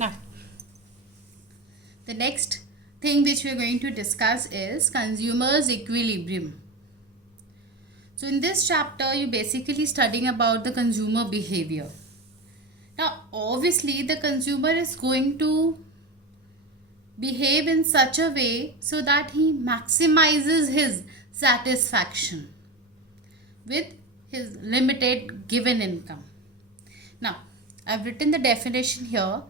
Now, the next thing which we are going to discuss is consumers equilibrium. So in this chapter, you basically studying about the consumer behavior. Now, obviously, the consumer is going to behave in such a way so that he maximizes his satisfaction with his limited given income. Now, I've written the definition here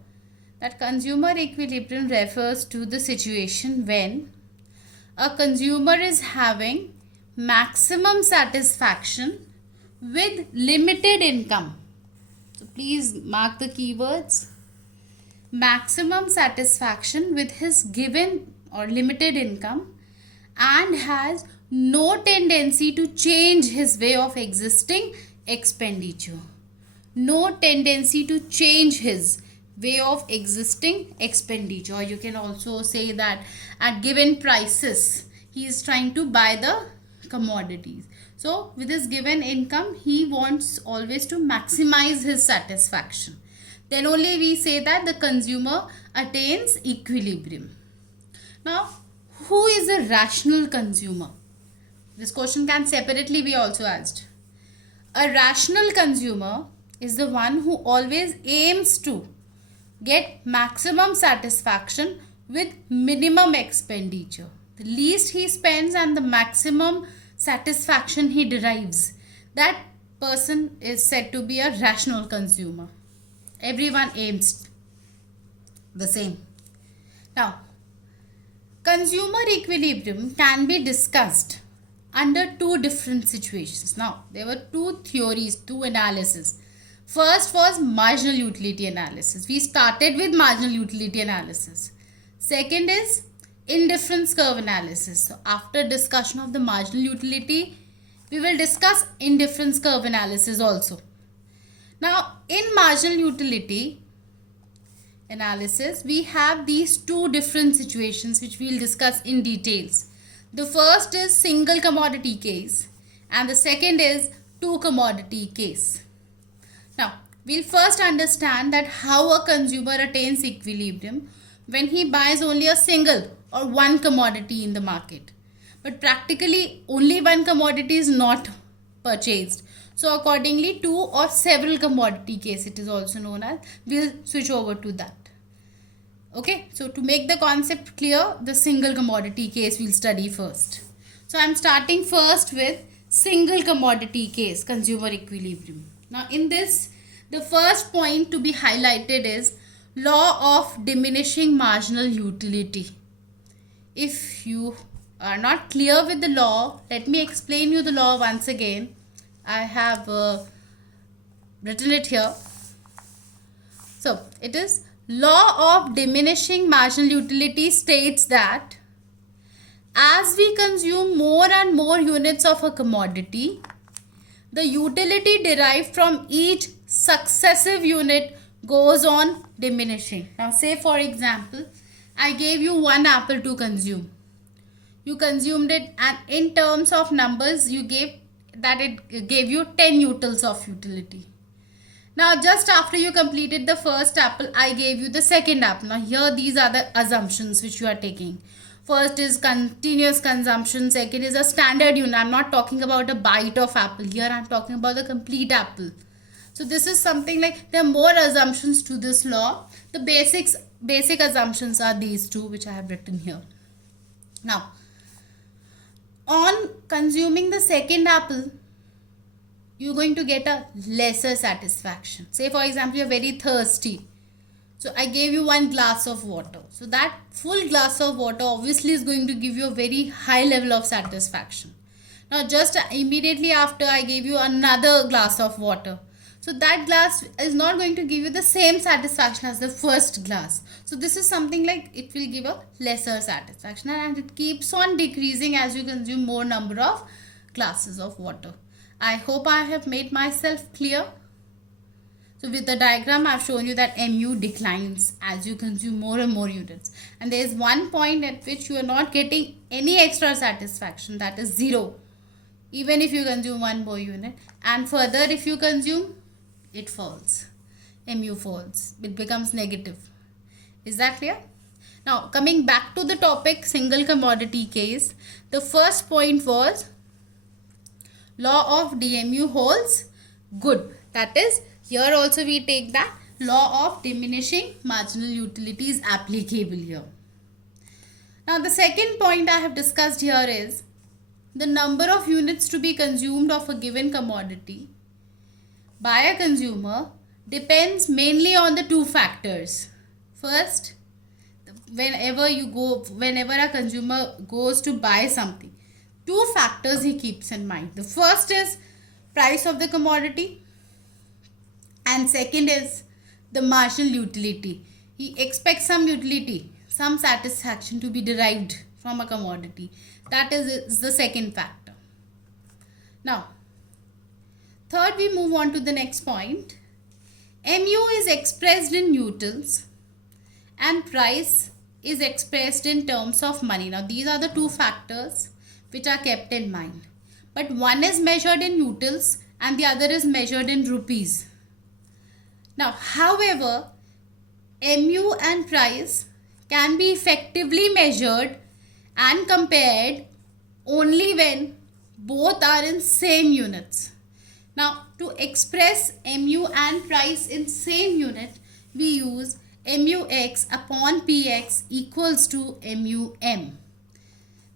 that consumer equilibrium refers to the situation when a consumer is having maximum satisfaction with limited income. So please mark the keywords. Maximum satisfaction with his given or limited income and has no tendency to change his way of existing expenditure. No tendency to change his way of existing expenditure. Or you can also say that at given prices, he is trying to buy the commodities. So with his given income, he wants always to maximize his satisfaction. Then only we say that the consumer attains equilibrium. Now, who is a rational consumer? This question can separately be also asked. A rational consumer is the one who always aims to get maximum satisfaction with minimum expenditure. The least he spends and the maximum satisfaction he derives. That person is said to be a rational consumer. Everyone aims the same. Now, consumer equilibrium can be discussed under two different situations. Now, there were two theories, two analyses. First was marginal utility analysis. We started with marginal utility analysis. Second is indifference curve analysis. So, after discussion of the marginal utility, we will discuss indifference curve analysis also. Now, in marginal utility analysis, we have these two different situations which we will discuss in details. The first is single commodity case and the second is two commodity case. Now, we'll first understand that how a consumer attains equilibrium when he buys only a single or one commodity in the market. But practically only one commodity is not purchased. So accordingly, two or several commodity case, it is also known as, we'll switch over to that. Okay, so to make the concept clear, the single commodity case we'll study first. So I'm starting first with single commodity case, consumer equilibrium. Now in this, the first point to be highlighted is law of diminishing marginal utility. If you are not clear with the law, let me explain you the law once again. I have written it here. So, it is law of diminishing marginal utility states that as we consume more and more units of a commodity, the utility derived from each successive unit goes on diminishing. Now, say for example, I gave you one apple to consume. You consumed it and in terms of numbers, you gave that it gave you 10 utils of utility. Now just after you completed the first apple, I gave you the second apple. Now here these are the assumptions which you are taking. First is continuous consumption, second is a standard unit. I'm not talking about a bite of apple. Here I'm talking about the complete apple. So this is something like there are more assumptions to this law. The basic assumptions are these two which I have written here. Now, on consuming the second apple, you're going to get a lesser satisfaction. Say for example, you're very thirsty. So I gave you one glass of water. So that full glass of water obviously is going to give you a very high level of satisfaction. Now just immediately after I gave you another glass of water. So that glass is not going to give you the same satisfaction as the first glass. So this is something like it will give a lesser satisfaction and it keeps on decreasing as you consume more number of glasses of water. I hope I have made myself clear. So with the diagram I have shown you that MU declines as you consume more and more units. And there is one point at which you are not getting any extra satisfaction, that is 0. Even if you consume one more unit. And further if you consume, it falls. MU falls. It becomes negative. Is that clear? Now coming back to the topic, single commodity case, the first point was law of DMU holds good. That is, here also we take that law of diminishing marginal utility is applicable here. Now the second point I have discussed here is the number of units to be consumed of a given commodity by a consumer depends mainly on the two factors. First, whenever a consumer goes to buy something, two factors he keeps in mind. The first is price of the commodity, and second is the marginal utility. He expects some utility, some satisfaction to be derived from a commodity. That is the second factor. Now, third, we move on to the next point. MU is expressed in utils and price is expressed in terms of money. Now, these are the two factors which are kept in mind. But one is measured in utils and the other is measured in rupees. Now, however, MU and price can be effectively measured and compared only when both are in same units. Now, to express MU and price in same unit, we use MUX upon PX equals to MUM.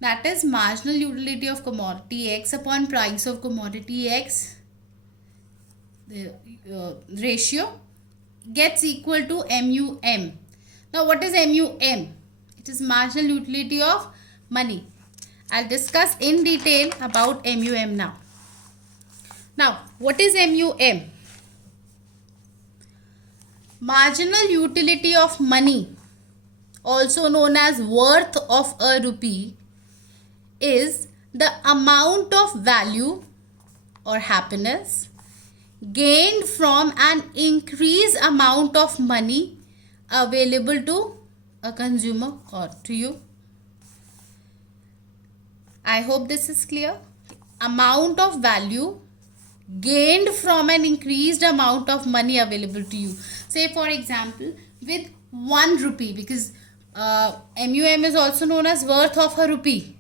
That is marginal utility of commodity X upon price of commodity X. The ratio gets equal to MUM. Now, what is MUM? It is marginal utility of money. I'll discuss in detail about MUM now. Now, what is MUM? Marginal utility of money, also known as worth of a rupee, is the amount of value or happiness gained from an increased amount of money available to a consumer or to you. I hope this is clear. Amount of value gained from an increased amount of money available to you. Say for example, with 1 rupee, because MUM is also known as worth of a rupee.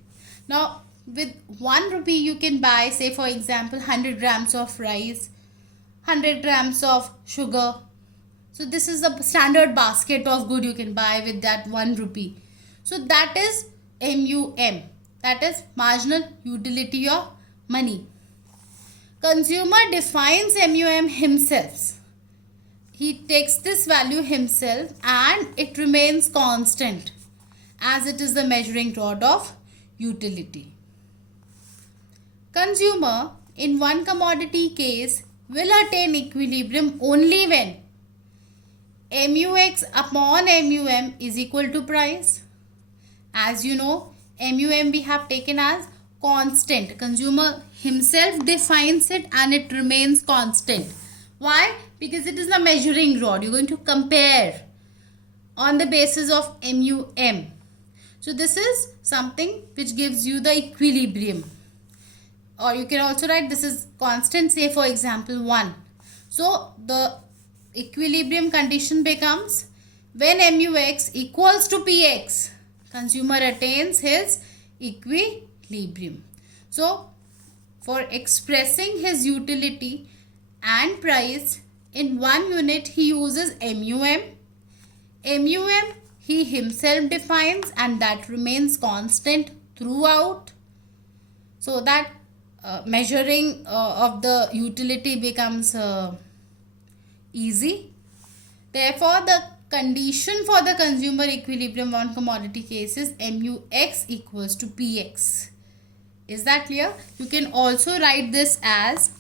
Now, with 1 rupee you can buy, say for example, 100 grams of rice, 100 grams of sugar. So this is the standard basket of good you can buy with that 1 rupee. So that is MUM. That is marginal utility of money. Consumer defines MUM himself. He takes this value himself and it remains constant as it is the measuring rod of utility. Consumer in one commodity case will attain equilibrium only when MUX upon MUM is equal to price. As you know, MUM we have taken as constant. Consumer himself defines it and it remains constant. Why? Because it is a measuring rod. You're going to compare on the basis of MUM. So this is something which gives you the equilibrium. Or you can also write this is constant, say for example 1. So the equilibrium condition becomes when MUX equals to PX, consumer attains his equilibrium. So for expressing his utility and price in one unit, he uses MUM. MUM he himself defines and that remains constant throughout, so that measuring of the utility becomes easy. Therefore, the condition for the consumer equilibrium on commodity case is MUX equals to PX. Is that clear? You can also write this as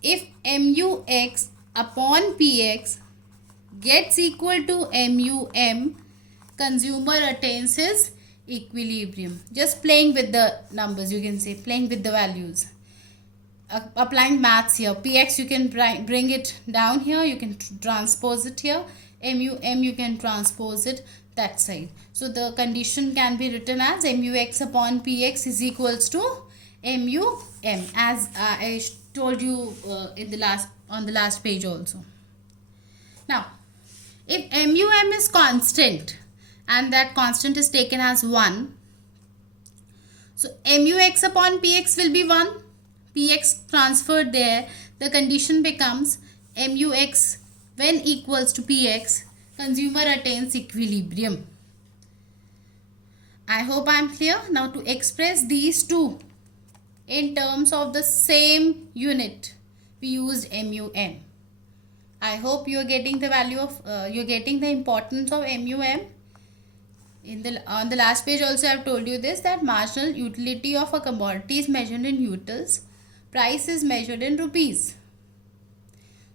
if MUX upon PX gets equal to MUM, consumer attains his equilibrium. Just playing with the numbers, you can say, playing with the values. Applying maths here. PX you can bring it down here, you can transpose it here. MUM you can transpose it that side. So the condition can be written as MUX upon PX is equals to MUM, as I told you on the last page also. Now, If MUM is constant and that constant is taken as 1, so MUX upon PX will be 1. PX transferred there, the condition becomes MUX when equals to PX, consumer attains equilibrium. I hope I am clear. Now to express these two in terms of the same unit, we used MUM. I hope you are getting the value of, you are getting the importance of MUM. On the last page also I have told you this, that marginal utility of a commodity is measured in utils, price is measured in rupees.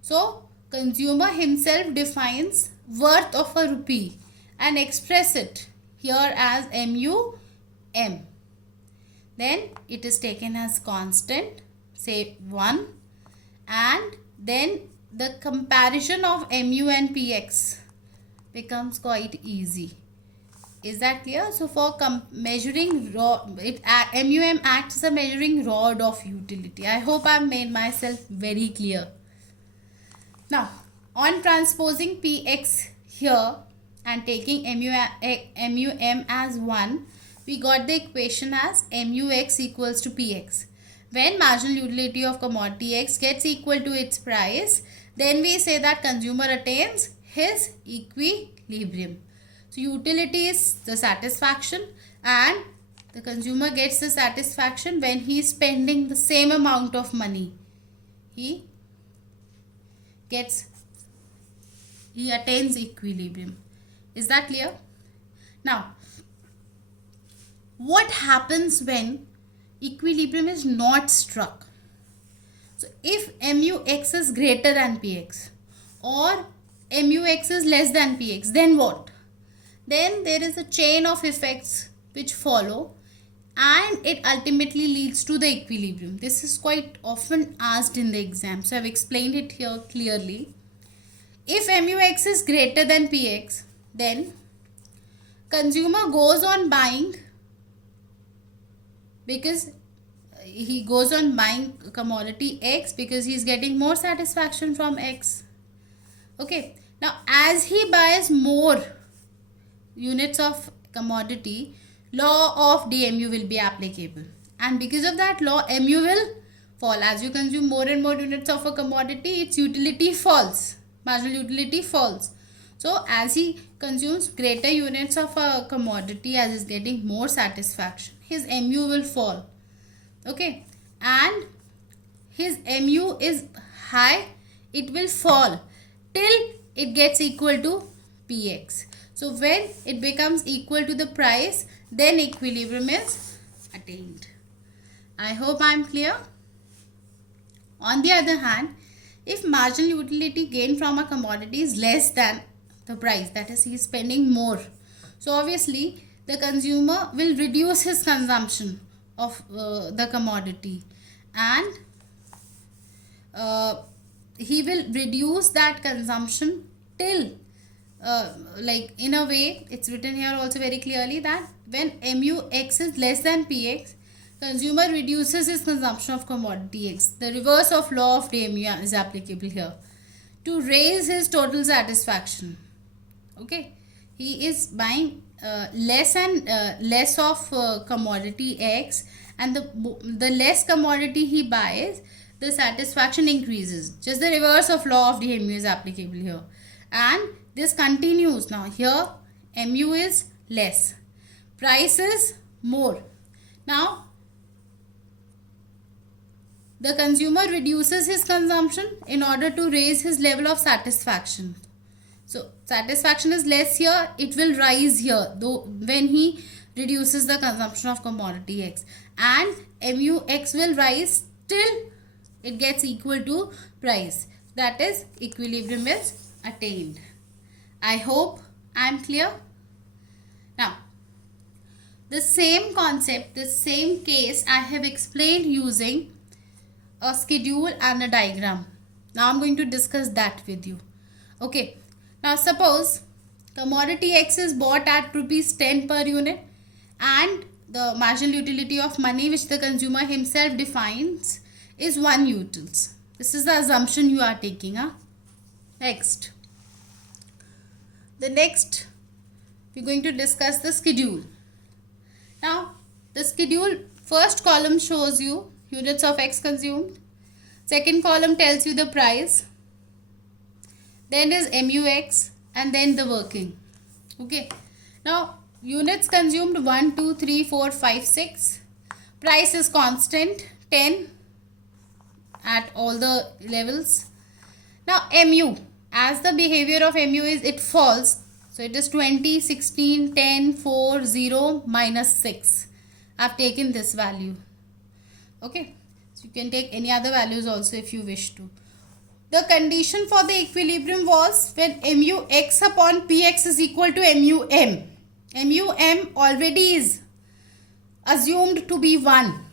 So consumer himself defines worth of a rupee and express it here as MUM. Then it is taken as constant, say 1, and then the comparison of MU and PX becomes quite easy. Is that clear? So for measuring MUM acts as a measuring rod of utility. I hope I have made myself very clear. Now on transposing PX here and taking MUM as 1, we got the equation as MUX equals to PX. When marginal utility of commodity X gets equal to its price, then we say that consumer attains his equilibrium. So utility is the satisfaction, and the consumer gets the satisfaction when he is spending the same amount of money. He attains equilibrium. Is that clear? Now, what happens when equilibrium is not struck? So if MUX is greater than PX or MUX is less than PX, then what? Then there is a chain of effects which follow, and it ultimately leads to the equilibrium. This is quite often asked in the exam, so I have explained it here clearly. If MUX is greater than PX, then consumer goes on buying, because he goes on buying commodity X because he is getting more satisfaction from X. Okay, now as he buys more units of commodity, law of DMU will be applicable, and because of that law, MU will fall. As you consume more and more units of a commodity, its utility falls, marginal utility falls. So as he consumes greater units of a commodity, as is getting more satisfaction, his MU will fall. Okay, and his MU is high, it will fall till it gets equal to PX. So when it becomes equal to the price, then equilibrium is attained. I hope I am clear. On the other hand, if marginal utility gained from a commodity is less than the price, that is, he is spending more, so obviously the consumer will reduce his consumption of the commodity, and he will reduce that consumption till like in a way, it's written here also very clearly that when MUX is less than PX, consumer reduces his consumption of commodity X. The reverse of law of DMU is applicable here to raise his total satisfaction. Okay, he is buying less and less of commodity X, and the less commodity he buys, the satisfaction increases. Just the reverse of law of DMU is applicable here, and this continues. Now here MU is less, price is more. Now the consumer reduces his consumption in order to raise his level of satisfaction. So satisfaction is less here, it will rise here though when he reduces the consumption of commodity X, and MUX will rise till it gets equal to price. That is, equilibrium is attained. I hope I am clear. Now the same concept, the same case I have explained using a schedule and a diagram. Now I'm going to discuss that with you. Okay, now suppose commodity X is bought at rupees 10 per unit, and the marginal utility of money which the consumer himself defines is 1 utils. This is the assumption you are taking. Next, the next we're going to discuss the schedule. Now the schedule, first column shows you units of X consumed, second column tells you the price, then is MUX, and then the working. Okay, now units consumed 1 2 3 4 5 6, price is constant 10 at all the levels. Now MU, as the behavior of MU is it falls, so it is 20 16 10 4 0 minus 6. I've taken this value. Okay, so you can take any other values also if you wish to. The condition for the equilibrium was when MUX upon PX is equal to MUM. MUM already is assumed to be 1.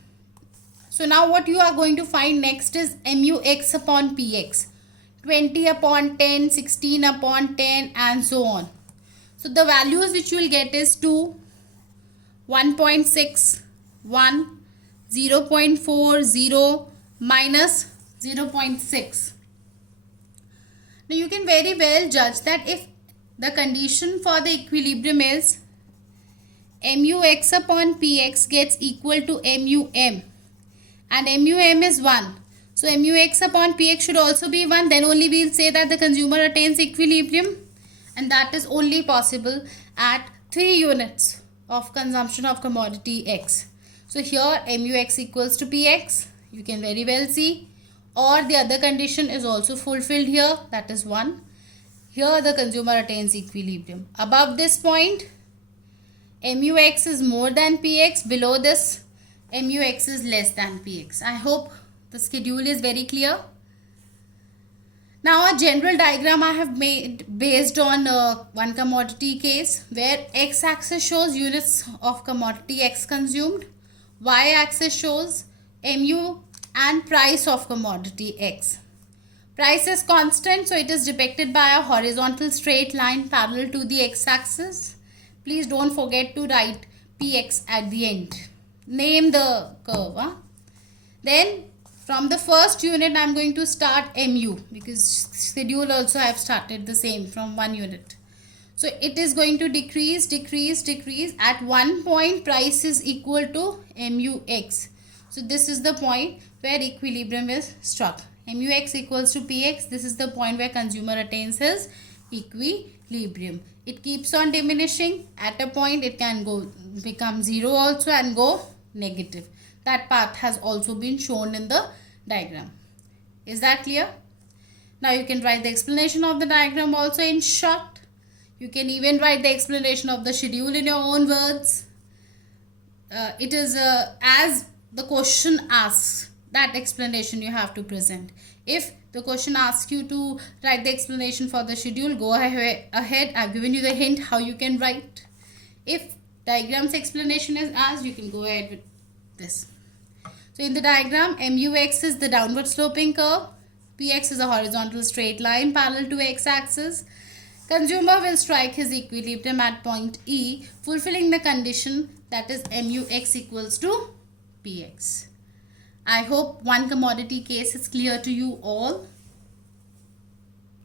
So now what you are going to find next is MUX upon PX. 20 upon 10, 16 upon 10 and so on. So the values which you will get is 2, 1.6, 1, 0.40 minus 0.6. Now you can very well judge that if the condition for the equilibrium is MUX upon PX gets equal to MUM and MUM is 1. So MUX upon PX should also be 1. Then only we will say that the consumer attains equilibrium, and that is only possible at 3 units of consumption of commodity X. So here MUX equals to PX, you can very well see, or the other condition is also fulfilled here, that is 1. Here the consumer attains equilibrium. Above this point MUX is more than PX, below this MUX is less than PX. I hope the schedule is very clear. Now a general diagram I have made based on one commodity case where x-axis shows units of commodity X consumed, y-axis shows MU and price of commodity X. Price is constant, so it is depicted by a horizontal straight line parallel to the x-axis. Please don't forget to write PX at the end. Name the curve. Then from the first unit I am going to start MU, because schedule also I have started the same from 1 unit. So it is going to decrease, decrease, decrease. At one point price is equal to MUX. So this is the point where equilibrium is struck. MUX equals to PX. This is the point where consumer attains his equilibrium. It keeps on diminishing. At a point it can become 0 also and go negative. That part has also been shown in the diagram. Is that clear? Now you can write the explanation of the diagram also in short. You can even write the explanation of the schedule in your own words. It is as the question asks, that explanation you have to present. If the question asks you to write the explanation for the schedule, go ahead. I've given you the hint how you can write. If diagram's explanation is asked, you can go ahead with this. So in the diagram, MUX is the downward sloping curve. PX is a horizontal straight line parallel to x-axis. Consumer will strike his equilibrium at point E, fulfilling the condition that is MUX equals to PX. I hope one commodity case is clear to you all.